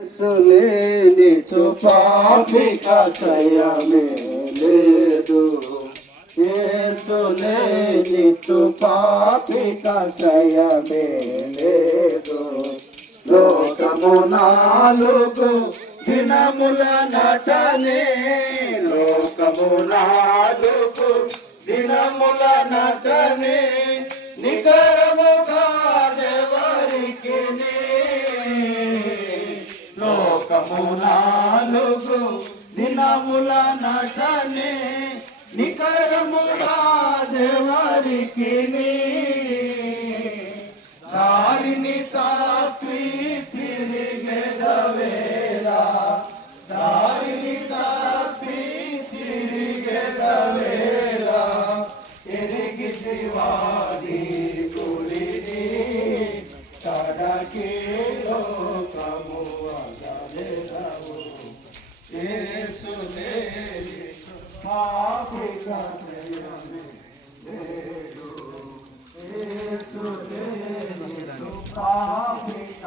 లేని పాపిక లేదు యేసు లేని పాపిక లేదు లోకము నాలుగు దినముల నటనే లోకము నాలుగు దినముల నటనే నికరముగా ఎవరికి లోకము నాలుగు దినముల నటనే నికరముగా ఎవరికి దారిని తాపి తిరిగెదవేలా దారిని తాపి తిరిగెదవేలా తిరిగి శివాది గురిని తడకి లోకము అగలెదవు యేసు లేని పాపిక లేదు యేసు లేని పాపిక